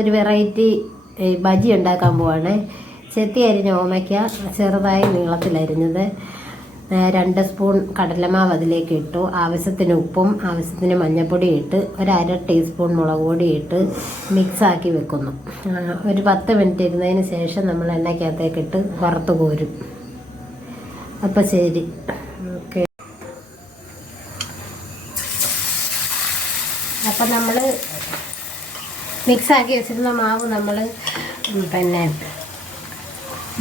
ഒരു വെറൈറ്റി ബജി ഉണ്ടാക്കാൻ പോവാണ്. ചെത്തി അരിഞ്ഞ ഓമയ്ക്ക ചെറുതായി നീളത്തിലരിഞ്ഞത്, 2 സ്പൂൺ കടലമാവ് അതിലേക്ക് ഇട്ടു, ആവശ്യത്തിന് ഉപ്പും ആവശ്യത്തിന് മഞ്ഞൾപ്പൊടി ഇട്ട് 1/2 ടീസ്പൂൺ മുളക് പൊടി ഇട്ട് മിക്സാക്കി വെക്കുന്നു. ഒരു 10 മിനിറ്റ് ഇരുന്നതിന് ശേഷം നമ്മൾ എണ്ണയ്ക്കകത്തേക്ക് ഇട്ട് വറുത്ത് കോരും. അപ്പം ശരി, ഓക്കെ. അപ്പം നമ്മൾ മിക്സാക്കി വെച്ചിരുന്ന മാവ് നമ്മൾ പിന്നെ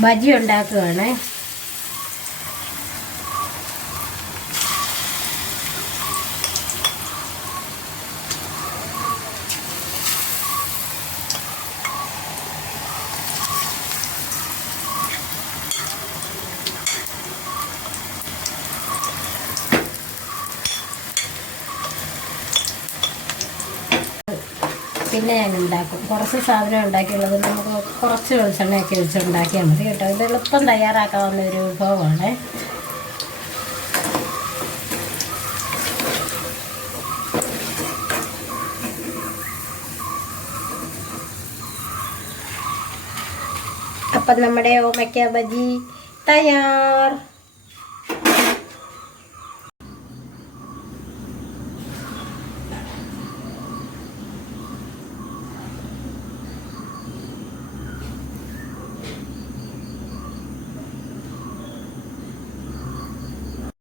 ബജി ഉണ്ടാക്കുകയാണ്. പിന്നെ ഞാൻ ഉണ്ടാക്കും. കുറച്ച് സാധനം ഉണ്ടാക്കിയുള്ളത് നമുക്ക് കുറച്ച് വെളിച്ചെണ്ണയൊക്കെ ഒഴിച്ച് ഉണ്ടാക്കിയാൽ മതി കേട്ടോ. ഇത് എളുപ്പം തയ്യാറാക്കാവുന്ന ഒരു വിഭവമാണ്. അപ്പം നമ്മുടെ ഓമയ്ക്ക ബജി തയ്യാർ.